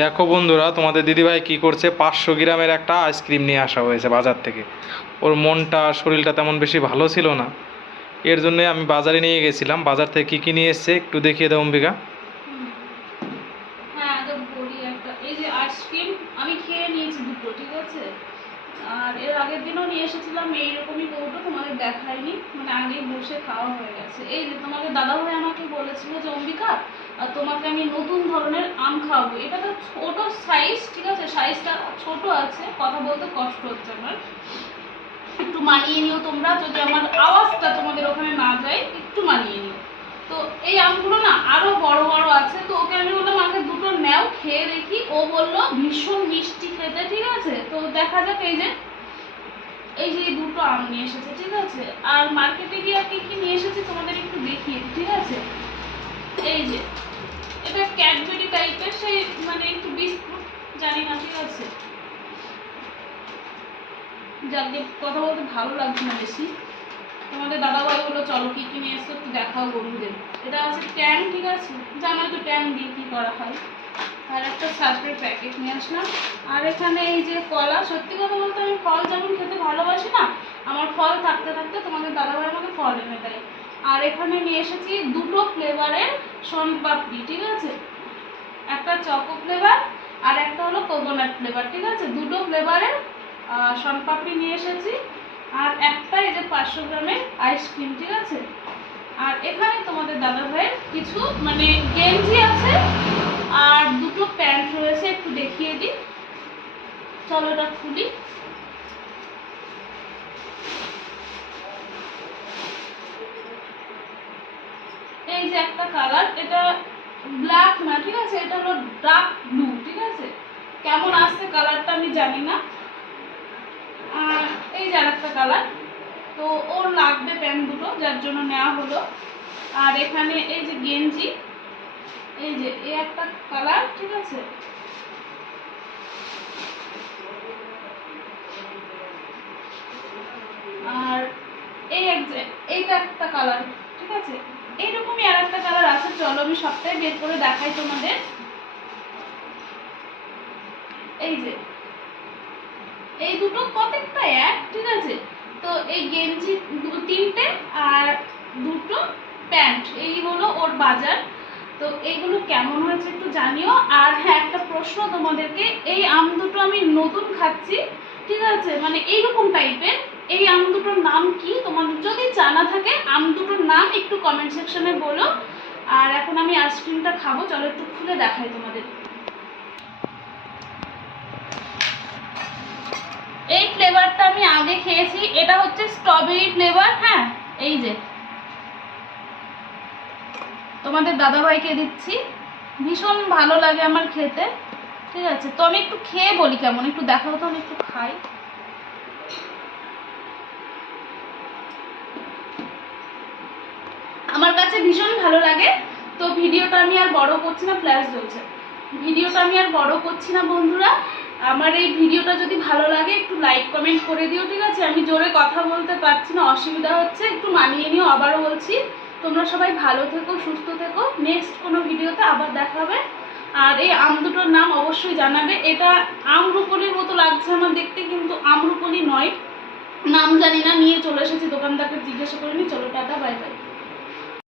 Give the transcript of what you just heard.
দেখো বন্ধুরা, তোমাদের দিদিভাই কি করছে, 500 গ্রামের একটা আইসক্রিম নিয়ে আসা হয়েছে বাজার থেকে। ওর মনটা শরীরটা তেমন বেশি ভালো ছিল না, এর জন্য আমি বাজারে নিয়ে গেছিলাম। বাজার থেকে কী কী নিয়ে এসছে একটু দেখিয়ে দাও অম্বিকা। হ্যাঁ, তো বলি একটা, এই যে আইসক্রিম আমি খেয়ে নিয়েছি দুটো, ঠিক আছে। আর এর আগের দিনও নিয়ে এসেছিলাম এইরকমই কৌটো, তোমাদের দেখাইনি, মানে আগেই বসে খাওয়া হয়ে গেছে। এই যে তোমাদের দাদাভাই আমাকে বলেছিল যে অম্বিকা, তোমাকে আমি নতুন ধরনের আম খাওয়াবো। এটা তো ছোট সাইজ, ঠিক আছে, সাইজটা ছোট আছে, কথা বলতে কষ্ট হচ্ছে আমার, একটু মানিয়ে নিও তোমরা, যদি আমার আওয়াজটা তোমাদের ওখানে না যায় একটু মানিয়ে নিও। তো এই আমগুলো না আরো বড় বড় আছে, তো ওকে আমি বললাম আমাকে দুটো নেও, খেয়ে দেখি। ও বললো ভীষণ মিষ্টি খেতে, ঠিক আছে। তো দেখা যাক, এই যে দুটো আম নিয়ে এসেছে, ঠিক আছে। আর মার্কেটে গিয়ে কি কি নিয়ে এসেছে তোমাদের একটু দেখিয়ে, ঠিক আছে। এই যে এটা ক্যাডবেরি টাইপের, সেই মানে একটু বিস্কুট, জানি না, ঠিক আছে। যাকে কথা বলতে ভালো লাগছে না বেশি। তোমাদের দাদাভাই বললো চলো কি কি নিয়ে এসছো একটু দেখাও বন্ধুদের। এটা আছে ট্যাং, ঠিক আছে, জানো তো ট্যাং দিয়ে কি করা হয়। আর একটা সার্ফের প্যাকেট নিয়ে আসলাম। আর এখানে এই যে কলা, সত্যি কথা বলতে আমি ফল যেমন খেতে ভালোবাসি না, আমার ফল থাকতে থাকতে তোমাদের দাদাভাই আমাকে ফল এনে দেয়। আর এখানে নিয়ে এসেছি দুটো ফ্লেভারের শনপাপড়ি, ঠিক আছে। একটা চকো ফ্লেভার আর একটা হলো কোকোনাট ফ্লেভার, ঠিক আছে। দুটো ফ্লেভারের শনপাপড়ি নিয়ে এসেছি। আর একটা এই যে 500 গ্রামের আইসক্রিম, ঠিক আছে। আর এখানে তোমাদের দাদাভাইয়ের কিছু মানে গেঞ্জি আছে আর দুটো প্যান্ট রয়েছে, একটু দেখিয়ে দিই, চলো এটা খুলি। এই যে একটা কালার, এটা ব্ল্যাক না, ঠিক আছে, এটা হলো ডার্ক ব্লু, ঠিক আছে। কেমন আসছে কালারটা আমি জানি না। আর এই যে আরেকটা কালার, তো ওর লাগবে প্যান্ট দুটো, যার জন্য নেওয়া হলো। আর এখানে এই যে গেঞ্জি, এই যে এই একটা কালার, ঠিক আছে। আর এইটা একটা কালার, ঠিক আছে। এইরকমই আর একটা কালার আছে, চলো আমি সবটাই বের করে দেখাই তোমাদের। এই যে এই দুটো প্রত্যেকটা এক, ঠিক আছে। তো এই গেঞ্জি তিনটে আর দুটো প্যান্ট, এই হলো ওর বাজার। তো এইগুলো কেমন হয়েছে একটু জানিও। আর হ্যাঁ, একটা প্রশ্ন তোমাদেরকে, এই আম দুটো আমি নতুন খাচ্ছি, ঠিক আছে, মানে এইরকম টাইপের, এই আম দুটোর নাম কি তোমাদের যদি জানা থাকে আম দুটোর নাম একটু কমেন্ট সেকশনে বলো। আর এখন আমি আইসক্রিমটা খাবো, চলো একটু খুলে দেখাই তোমাদের। এই ফ্লেভারটা আমি আগে খেয়েছি, এটা হচ্ছে স্ট্রবেরি ফ্লেভার। হ্যাঁ, এই যে তোমাদের দাদাভাইকে দিচ্ছি, ভীষণ ভালো লাগে আমার খেতে, ঠিক আছে। তো আমি একটু খেয়ে বলি কেমন, একটু দেখাও তো, আমি একটু খাই। আমার কাছে ভীষণ ভালো লাগে। তো ভিডিওটা আমি আর বড় করছি না, ফ্ল্যাশ জ্বলছে, ভিডিওটা আমি আর বড় করছি না বন্ধুরা। আমার এই ভিডিওটা যদি ভালো লাগে একটু লাইক কমেন্ট করে দিও, ঠিক আছে। আমি জোরে কথা বলতে পারছি না, অসুবিধা হচ্ছে, একটু মানিয়ে নিও। আবারও বলছি, তোমরা সবাই ভালো থেকো, সুস্থ থেকো, নেক্সট কোনো ভিডিওতে আবার দেখা হবে। আর এই আম দুটোর নাম অবশ্যই জানাবে। এটা আমরুপলির মতো লাগছে আমার দেখতে, কিন্তু আমরুপলি নয়, নাম জানি না, নিয়ে চলে এসেছি, দোকানদারকে জিজ্ঞাসা করে নি। চলো টাটা, বাই বাই।